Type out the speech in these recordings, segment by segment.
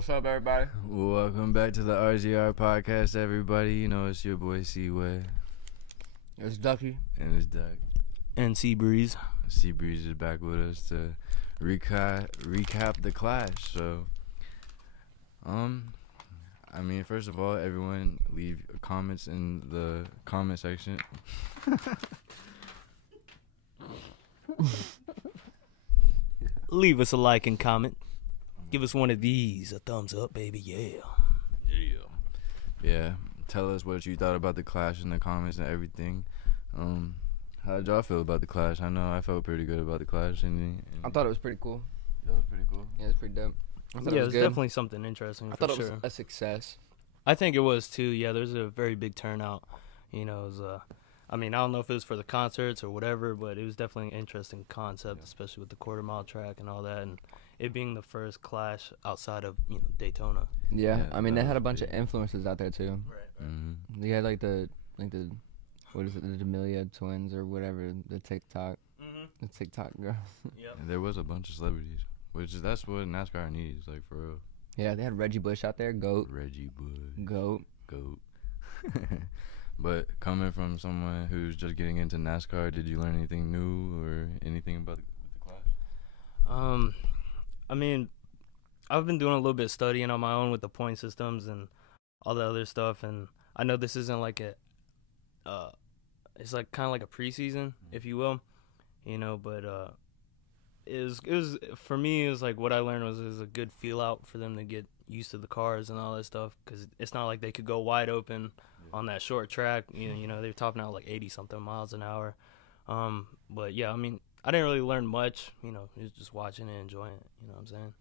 What's up, everybody? Welcome back to the RZR podcast, everybody. You know, it's your boy C-Way. It's Ducky. And it's Doug. And Seabreeze. Seabreeze is back with us to recap the Clash. So, I mean, first of all, everyone leave comments in the comment section. Leave us a like and comment. Give us one of these, a thumbs up, baby, yeah. Yeah. Tell us what you thought about the Clash in the comments and everything. How did y'all feel about the Clash? I know I felt pretty good about the Clash. And I thought it was pretty cool. That was pretty cool. Yeah, it was pretty dope. I thought Yeah, it it was was good. definitely something interesting. I thought for it sure. was a success. I think it was too. Yeah, there's a very big turnout. You know, it was, I mean, I don't know if it was for the concerts or whatever, but it was definitely an interesting concept, especially with the quarter-mile track and all that, and it being the first Clash outside of Daytona. Yeah, Yeah, I mean, they that had a was bunch big. of influences out there, too. Right. Mm-hmm. They had, like the what is it, the D'Amelio twins or whatever, the TikTok girl. Yep. And there was a bunch of celebrities, that's what NASCAR needs, like, for real. Yeah, they had Reggie Bush out there, GOAT. Reggie Bush. GOAT. But coming from someone who's just getting into NASCAR, did you learn anything new or anything about the Clash? I mean, I've been doing a little bit of studying on my own with the point systems and all the other stuff, and I know this isn't like it's like kind of like a preseason, if you will, but it was for me, it was like what I learned was a good feel out for them to get used to the cars and all that stuff, because it's not like they could go wide open on that short track. They're topping out like 80-something miles an hour. But yeah, I mean, I didn't really learn much. It was just watching and enjoying it. You know what I'm saying?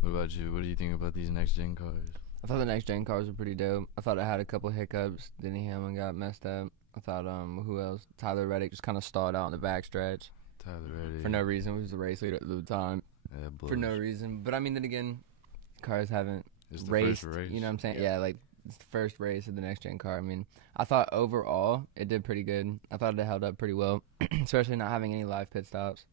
What about you? What do you think about these next-gen cars? I thought the next-gen cars were pretty dope. I thought it had a couple hiccups. Denny Hamlin got messed up. I thought, who else? Tyler Reddick just kind of stalled out in the backstretch. Tyler Reddick. For no reason. He was the race leader at the time. Yeah, For no reason. But, I mean, then again, cars haven't It's the raced. first race. You know what I'm saying? Yeah, like, it's the first race of the next-gen car. I mean, I thought overall it did pretty good. I thought it held up pretty well, especially not having any live pit stops.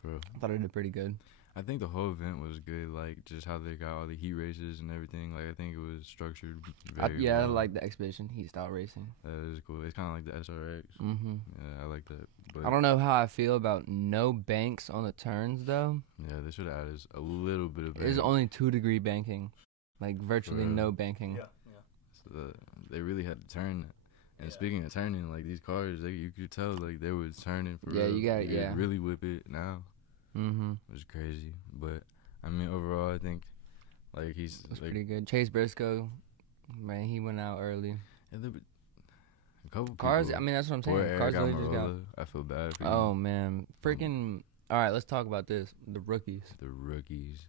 For real. I thought it did pretty good. I think the whole event was good, like, just how they got all the heat races and everything. Like, I think it was structured very I well. like the Expedition heat style racing. That is cool. It's kind of like the SRX. Mm-hmm. Yeah, I like that. But I don't know how I feel about no banks on the turns, though. yeah, they should have added a little bit of There's bank. only 2-degree banking. Like, virtually real? no banking. So they really had to turn it. And Yeah. speaking of turning, like, these cars, you could tell, like, they was turning for Yeah, real. you got it, could yeah. really whip it now. Mm-hmm. It was crazy. But, I mean, overall, I think, like, he's, It was like, pretty good. Chase Briscoe, man, he went out early. a couple Cars, people. I mean, that's what I'm Poor saying. Eric Cars really just got... Almirola. I feel bad for Oh, man. Freaking... All right, let's talk about this. The rookies. the rookies.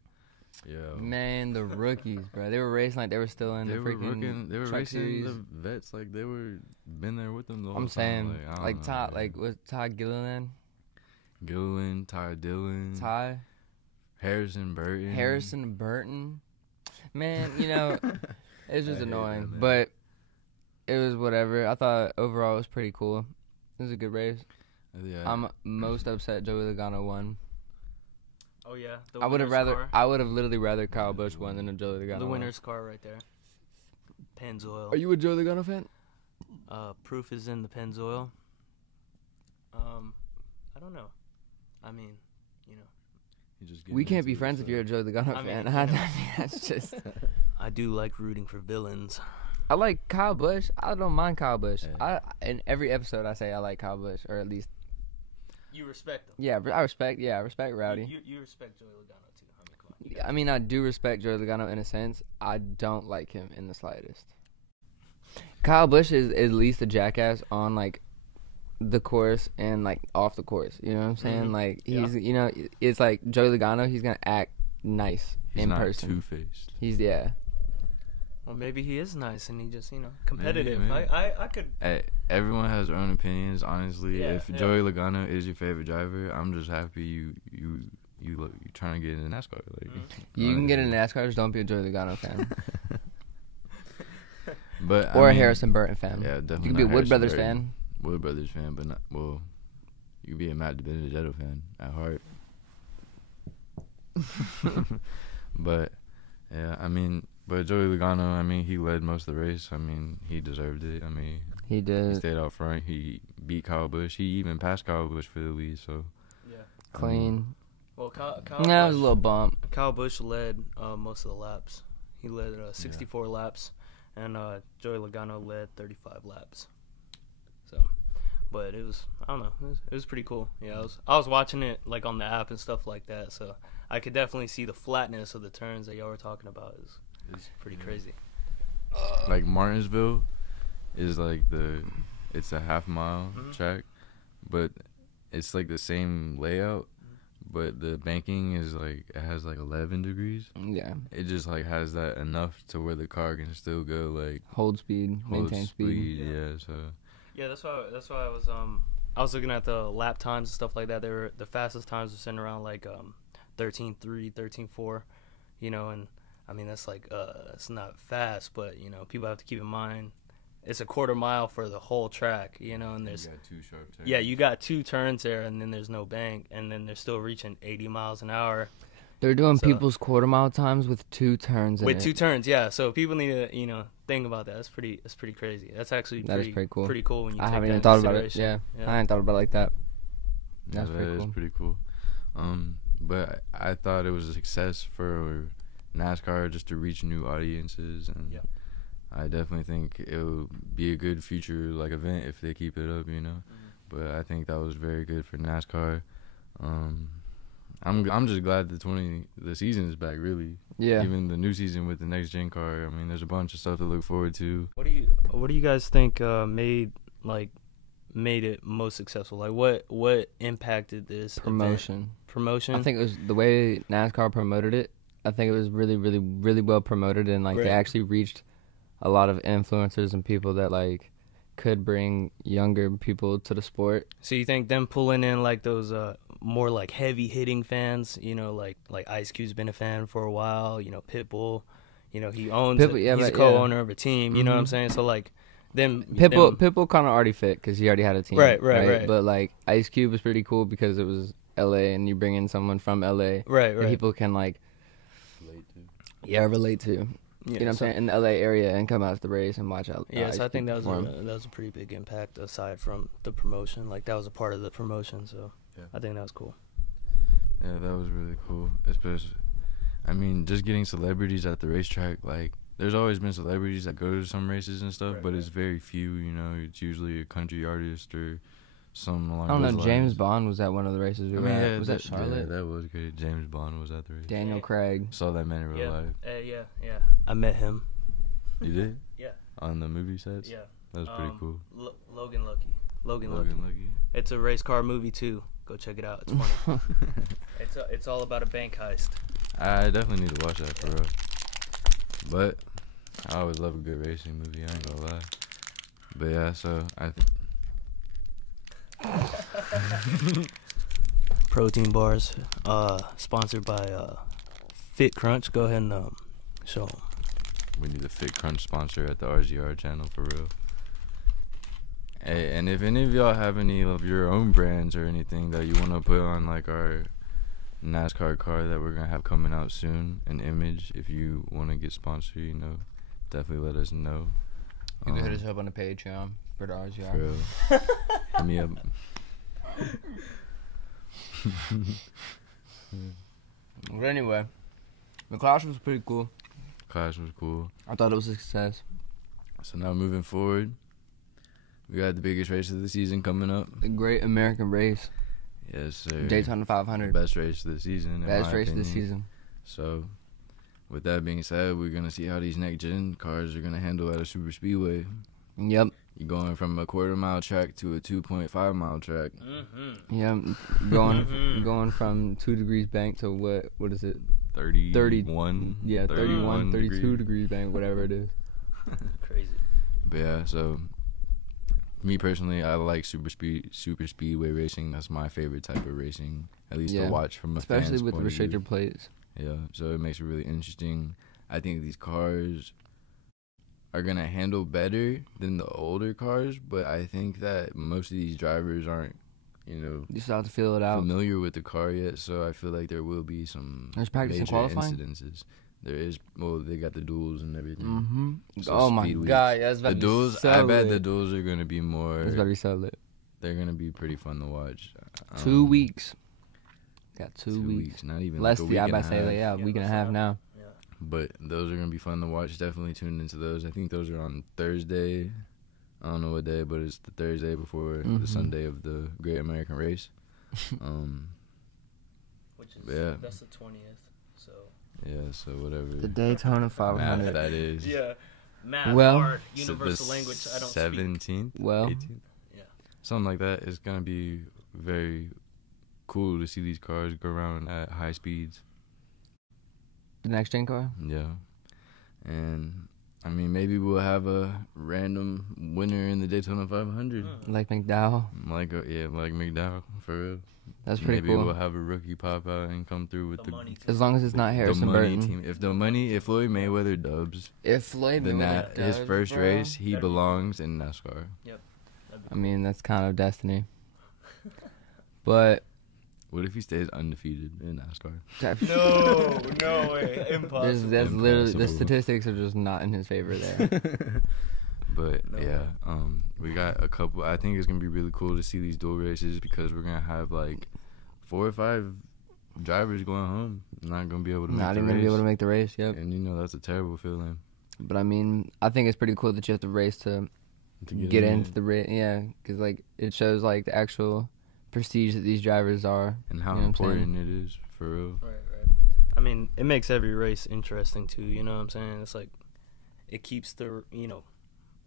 Yeah. Man, the rookies, bro. They were racing like they were still in They the were freaking They were truck racing series. the vets like they were been there with them the whole I'm time. saying, I don't like know, Todd, man. like was Todd Gilliland, Gilliland, Ty Dillon, Ty, Harrison Burton. Harrison Burton. Man, it was just I hate annoying, them, man. but it was whatever. I thought overall it was pretty cool. It was a good race. Yeah. I'm most upset Joey Logano won. Oh yeah. I would have literally rather Kyle Busch won than a Joey Logano. The won. winner's car right there. Pennzoil. Are you a Joey Logano fan? Proof is in the Pennzoil. I don't know. I mean, He just We getting can't be into it, friends if so- you're a Joey Logano I mean, fan. I mean, that's just. I do like rooting for villains. I like Kyle Busch. I don't mind Kyle Busch. Yeah. In every episode I say I like Kyle Busch, or at least You respect them. I respect Rowdy. You respect Joey Logano too. I mean, come on. You got I mean, I do respect Joey Logano in a sense. I don't like him in the slightest. Kyle Busch is at least a jackass on like the course and like off the course. You know what I'm saying? Mhm. Like he's it's like Joey Logano. He's gonna act nice He's in not person. two-faced. He's Well, maybe he is nice and he just competitive. Maybe. I could. Hey, everyone has their own opinions. Honestly, Yeah, if yeah. Joey Logano is your favorite driver, I'm just happy you trying to get into NASCAR. Like, You can get in honestly. NASCAR, just don't be a Joey Logano fan But or I a mean, Harrison Burton fan. Yeah, definitely. You can be a not Wood Harrison Brothers Burton. fan. Wood Brothers fan, but not you can be a Matt DiBenedetto fan at heart. But Yeah, I mean, but Joey Logano, I mean, he led most of the race. I mean, he deserved it. I mean, He he did stayed out front. He beat Kyle Busch. He even passed Kyle Busch for the lead. So Yeah. clean. Well, Kyle Yeah, it was a Busch- little bump. Kyle Busch led most of the laps. He led 64 laps, and Joey Logano led 35 laps. So, but it was, I don't know, it was pretty cool. Yeah, I was watching it like on the app and stuff like that, so I could definitely see the flatness of the turns that y'all were talking about. It's pretty crazy. like Martinsville is like it's a half-mile track, but it's like the same layout, but the banking is like, it has like 11 degrees. Yeah. It just like has that enough to where the car can still go like Hold speed, hold maintain speed. Yeah, so Yeah, that's why I was looking at the lap times and stuff like that. The fastest times were sitting around like 13.3, 13.4, you know, and I mean that's like it's not fast, but you know, people have to keep in mind it's a quarter mile for the whole track, you know, and there's you got 2 sharp turns. yeah, you got 2 turns there, and then there's no bank, and then they're still reaching 80 miles an hour. They're doing So- people's quarter mile times with 2 turns in With it. 2 turns, yeah. So people need to, you know, think about that. That's pretty crazy. That's actually That is pretty cool. Pretty cool when you I take haven't that even into thought about it. consideration. Yeah. I hadn't thought about it like that. Yeah, That's that pretty is cool. pretty cool. But I thought it was a success for NASCAR just to reach new audiences, and Yeah. I definitely think it'll be a good future like event if they keep it up, you know. But I think that was very good for NASCAR. I'm just glad the season is back, really. Yeah. Even the new season with the next gen car. I mean, there's a bunch of stuff to look forward to. What do you guys think made it most successful? Like what impacted this event? Promotion? I think it was the way NASCAR promoted it. I think it was really, really, really well promoted, and like Right. they actually reached a lot of influencers and people that like could bring younger people to the sport. So you think them pulling in like those more like heavy hitting fans, you know, like Ice Cube's been a fan for a while, you know, Pitbull, you know, he owns Pitbull, it. yeah, He's a but, co-owner of a team, you know what I'm Mhm. saying? So like them Pitbull kind of already fit because he already had a team. Right. But like Ice Cube was pretty cool because it was LA, and you bring in someone from LA right. that people can like relate to. Yeah, You know what I'm so- saying? In the LA area, and come out to the race and watch out. Yeah, so I think that perform. was a pretty big impact aside from the promotion. Like that was a part of the promotion, so Yeah. I think that was cool. Yeah, that was really cool. Especially, I mean, just getting celebrities at the racetrack. Like, there's always been celebrities that go to some races and stuff, Right, but right. it's very few. You know, it's usually a country artist or some along I don't those know. lines. James Bond was at one of the races we were at. Was that Yeah, Charlotte? that was great. James Bond was at the race. Daniel Yeah. Craig. Saw that man in real life. Yeah. I met him. You did? Yeah. On the movie sets? Yeah. That was pretty cool. Logan Lucky. Logan Logan Lucky. Lucky. It's a race car movie too. Go check it out. It's funny. It's all about a bank heist. I definitely need to watch that for real. But I always love a good racing movie. I ain't gonna lie. But yeah, so Protein bars, sponsored by Fit Crunch. Go ahead and show 'em. we need a Fit Crunch sponsor at the RZR channel for real. Hey, and if any of y'all have any of your own brands or anything that you want to put on like our NASCAR car that we're gonna have coming out soon, an image, if you want to get sponsored, you know, definitely let us know. You can hit us up on the Patreon for the For RZR. real. Hit me up. But anyway, the Clash was pretty cool. Clash was cool. I thought it was a success. So now moving forward, we got the biggest race of the season coming up. The Great American Race, Yes, sir. Daytona The 500. best race of the season. in Best my race of the opinion. season. So, with that being said, we're gonna see how these next gen cars are gonna handle at a super speedway. Yep. You're going from a quarter-mile track to a 2.5-mile track. Mm-hmm. Yep. Going from 2 degrees bank to what is it? 31. Yeah, 31, 32 degree. degrees bank, whatever it is. Crazy. But yeah, so me personally, I like super speedway racing. That's my favorite type of racing, at least Yeah. to watch from a Especially fan's with point of view. restrictor plates. Yeah, so it makes it really interesting. I think these cars are gonna handle better than the older cars, but I think that most of these drivers aren't, You still have to feel it out. familiar with the car yet. So I feel like there will be some There's practice and major qualifying? incidences. There is, well, they got the duels and everything. Mm-hmm. So Oh my speed weeks. god, yeah, that's about The to be duels, so I bet lit. the duels are gonna be more. That's about to be so lit. They're gonna be pretty fun to watch. 2 weeks. Got 2 weeks. Not even Less like a the, I week about and to a say, half. like, yeah, a week and a half now. But those are gonna be fun to watch. Definitely tune into those. I think those are on Thursday. I don't know what day, but it's the Thursday before the Sunday of the Great American Race. Which is Yeah. that's the 20th. So Yeah, so whatever The Daytona math 500. that is. yeah, math, Well, art, So universal the language. I don't speak. 17th, Well, 18th, Yeah. something like that. It's gonna be very cool to see these cars go around at high speeds. the next gen car. Yeah, and I mean maybe we'll have a random winner in the Daytona 500. Like McDowell. Like McDowell for real. That's pretty Maybe cool. we'll have a rookie pop out and come through with the money team. As long as it's not the Harrison money Burton. team. If Floyd Mayweather dubs If Floyd his Mayweather first does, bro, race, he That'd be belongs in NASCAR. I mean, that's kind of destiny. But What if he stays undefeated in NASCAR? No way, impossible. that's literally, the Impossible. statistics are just not in his favor there. But No. yeah, we got a couple. I think it's gonna be really cool to see these dual races because we're gonna have like 4 or 5 drivers going home. Not gonna be able to make Not the even race. gonna be able to make the race. Yep. And you know that's a terrible feeling. But I mean, I think it's pretty cool that you have to race to get into the race. Yeah, because like it shows like the actual prestige that these drivers are. and how You know what I'm saying? important it is for real. Right. I mean, it makes every race interesting too. You know what I'm saying? It's like it keeps the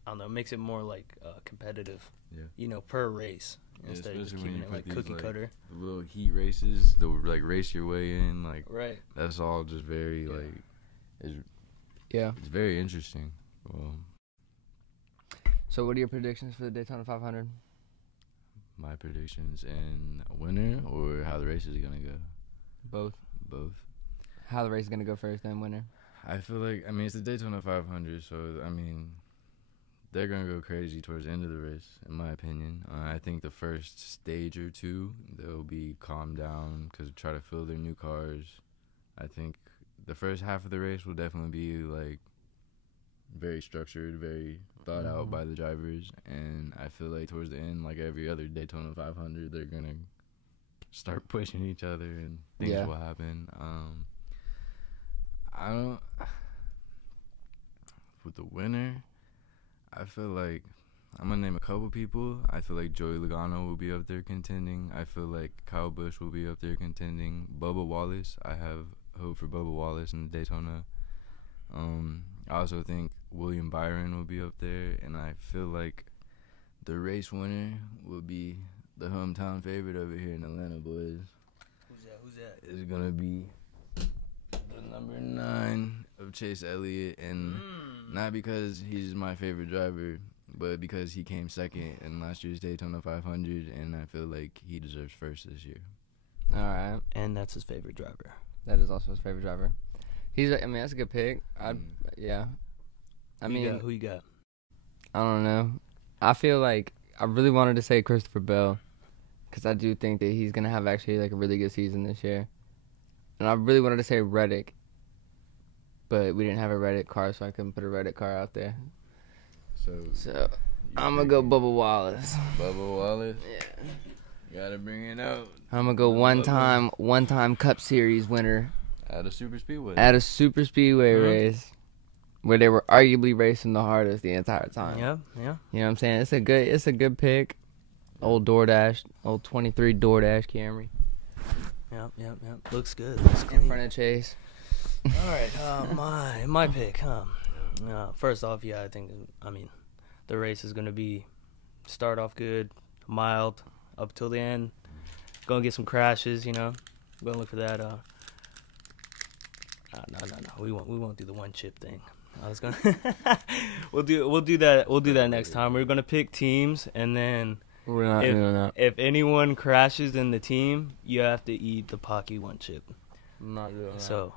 I don't know, makes it more like competitive. Yeah. Per race Yeah, instead of just especially when keeping you it put like these, cookie like, cutter. The little heat races, the like race your way in, like Right. that's all just very Yeah. it's very interesting. Well, So, what are your predictions for the Daytona 500? my predictions and a winner or how the race is gonna go. Both. Both. How the race is gonna go first, then winner. I feel like it's the Daytona 500, so they're gonna go crazy towards the end of the race, in my opinion. I think the first stage or two they'll be calmed down because try to fill their new cars. I think the first half of the race will definitely be like very structured, very thought out by the drivers, and I feel like towards the end, like every other Daytona 500, they're gonna start pushing each other and things Yeah. will happen. I don't. With the winner, I feel like I'm gonna name a couple people. I feel like Joey Logano will be up there contending. I feel like Kyle Busch will be up there contending. Bubba Wallace, I have hope for Bubba Wallace in the Daytona. I also think William Byron will be up there, and I feel like the race winner will be the hometown favorite over here in Atlanta, boys. Who's that? It's gonna be the number 9 of Chase Elliott, and not because he's my favorite driver, but because he came second in last year's Daytona 500, and I feel like he deserves first this year. All right. And that's his favorite driver. That is also his favorite driver. That's a good pick. Yeah. Who you got? I don't know. I feel like I really wanted to say Christopher Bell because I do think that he's going to have actually like a really good season this year. And I really wanted to say Reddick, but we didn't have a Reddick car, so I couldn't put a Reddick car out there. So I'm going to go Bubba Wallace. Bubba Wallace. Yeah. Gotta bring it out. I'm going to go one-time Cup Series winner At a super speedway. at a super speedway race where they were arguably racing the hardest the entire time. Yeah. You know what I'm saying? It's a good pick. Old 23 DoorDash Camry Yep. Looks good. Looks in clean. front of Chase. All right, my pick. First off, I think the race is gonna be start off good, mild up till the end. Gonna get some crashes, Gonna look for that. No. We won't do the one chip thing. I was gonna. we'll do that next time. We're gonna pick teams, and then We're not doing that. if anyone crashes in the team, you have to eat the Pocky one chip. I'm not doing that. So,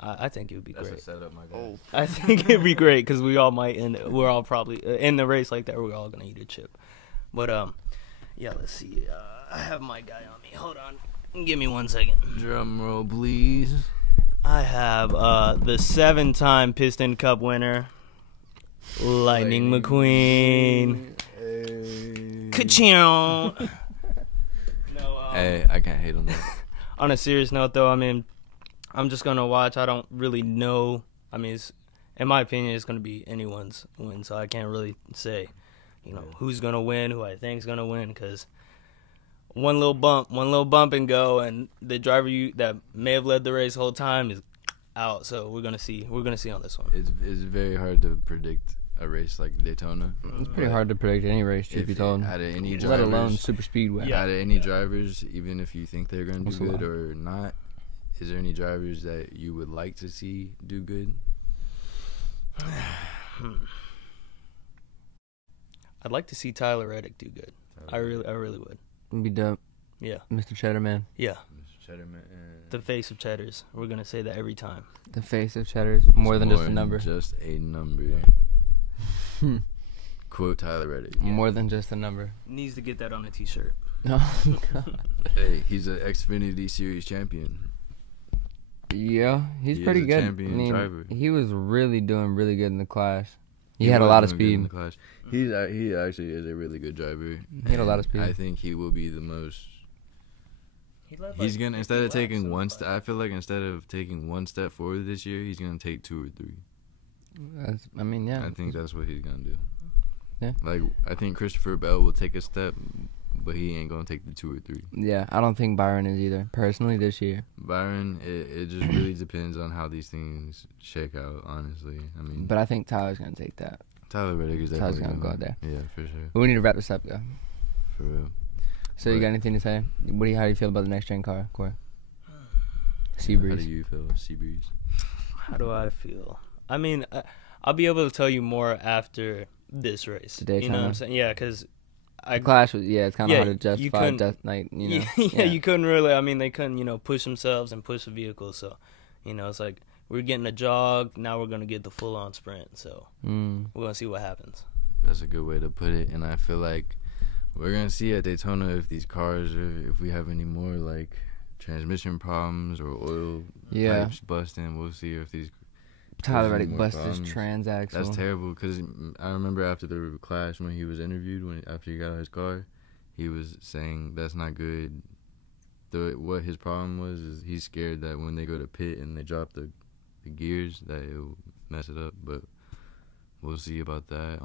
I think it would be That's great. a setup, my guy. I think it'd be great because we all might we're all probably in the race like that. We're all gonna eat a chip. But let's see. I have my guy on me. Hold on. Give me 1 second. Drum roll, please. I have the 7-time Piston Cup winner, Lightning McQueen. Ka-chow. Hey, I can't hate on that. On a serious note, though, I mean, I'm just gonna watch. I don't really know. I mean, in my opinion, it's gonna be anyone's win, so I can't really say, who's gonna win, who I think's gonna win, because one little bump and go, and the driver that may have led the race the whole time is out. So we're gonna see. We're gonna see on this one. It's very hard to predict a race like Daytona. It's pretty hard to predict any race, truth be told. Out of any drivers, let alone super speedway. Out of any drivers, even if you think they're gonna do good or not, is there any drivers that you would like to see do good? I'd like to see Tyler Reddick do good. I really would. It'd be dope. Yeah. Mr. Cheddarman. Yeah. Mr. Cheddarman. The face of Cheddars. We're gonna say that every time. The face of Cheddars. More than just a number. Just a number. Quote Tyler Reddick. Yeah. More than just a number. Needs to get that on a t-shirt. Oh, God. Hey, he's an Xfinity Series champion. Yeah, he's pretty good. Champion driver. He was doing really good in the Clash. He had a lot of speed. In the Clash. He actually is a really good driver. He had a lot of speed. I think he will be the most. He's gonna instead of taking one step. I feel like instead of taking one step forward this year, he's gonna take 2 or 3. Yeah. I think that's what he's gonna do. Yeah. Like I think Christopher Bell will take a step, but he ain't gonna take the 2 or 3. Yeah, I don't think Byron is either. Personally, this year. Byron, it just really depends on how these things shake out. Honestly, I mean. But I think Tyler's gonna take that. Tyler Reddick is definitely gonna go out there. Yeah, for sure. But we need to wrap this up, though. For real. So you got anything to say? How do you feel about the next gen car, Corey? Seabreeze. How do you feel, Seabreeze? How do I feel? I mean, I'll be able to tell you more after this race. Today, you know what I'm saying? Yeah, because the Clash was it's kind of hard to justify Death Night. You couldn't really. I mean, they couldn't push themselves and push the vehicle. So, it's like we're getting a jog. Now we're gonna get the full on sprint. So we're gonna see what happens. That's a good way to put it, and I feel like we're gonna see at Daytona if these cars if we have any more like transmission problems or oil pipes busting. We'll see if these. Tyler Reddick busted his transaxle. That's terrible because I remember after the Clash when he was interviewed after he got out of his car, he was saying that's not good. What his problem was is he's scared that when they go to pit and they drop the gears that it'll mess it up. But we'll see about that.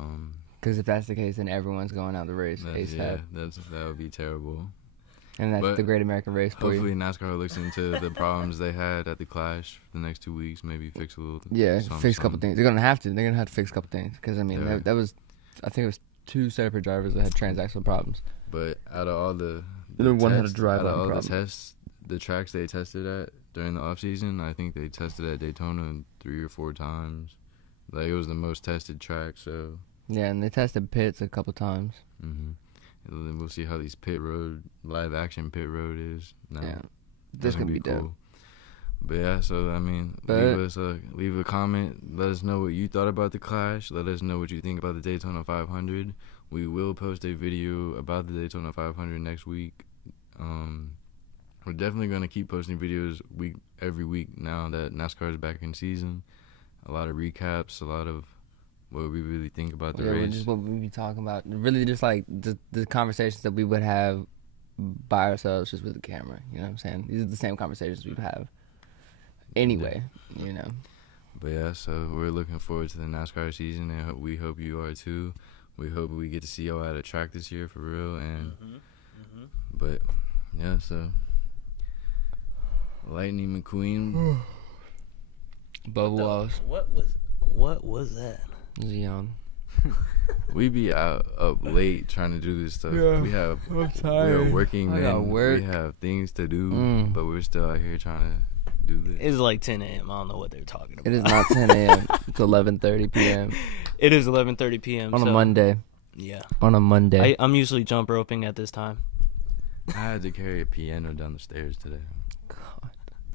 Because if that's the case, then everyone's going out the race ASAP. Yeah, that would be terrible. And that's the Great American Race for you. Hopefully NASCAR looks into the problems they had at the Clash for the next 2 weeks, maybe fix a little. Fix a couple things. They're gonna have to. They're gonna have to fix a couple things because I mean that was, I think it was 2 separate drivers that had transaxle problems. But out of all the one had a drive out of all the tests, the tracks they tested at during the off season, I think they tested at Daytona 3 or 4 times. Like it was the most tested track. So yeah, and they tested pits a couple times. And then we'll see how these live action pit road is. Yeah, this gonna be dope. But yeah, so I mean, leave a comment. Let us know what you thought about the Clash. Let us know what you think about the Daytona 500. We will post a video about the Daytona 500 next week. We're definitely gonna keep posting videos every week now that NASCAR is back in season. A lot of recaps, a lot of what we really think about the race. Just what we be talking about. Really just like the conversations that we would have by ourselves just with the camera. You know what I'm saying? These are the same conversations we have anyway, But yeah, so we're looking forward to the NASCAR season, and we hope you are too. We hope we get to see y'all at a track this year for real. And But yeah, so Lightning McQueen. Bubba Wallace. What was that? Zion. We be up late trying to do this stuff. Yeah, I'm tired. We are working, man. I got work. We have things to do, but we're still out here trying to do this. It's like 10 a.m. I don't know what they're talking about. It is not 10 a.m. It's 11:30 p.m. It is 11:30 p.m. on a Monday. Yeah. On a Monday. I'm usually jump roping at this time. I had to carry a piano down the stairs today. God,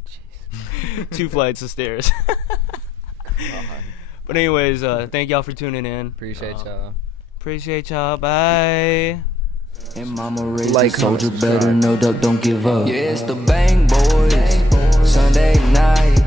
jeez. 2 flights of stairs. But anyways, thank y'all for tuning in. Appreciate y'all. Appreciate y'all. Bye. And mama raised like a soldier, better no duck, don't give up. Yeah, it's the BankBoyz. Sunday night.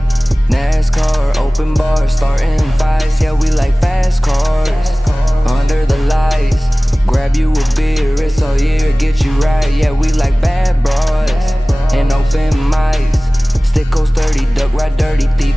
grab you a beer, it's all year, get you right. Yeah, we like bad boys and open mics. Stick 30, duck ride dirty, thief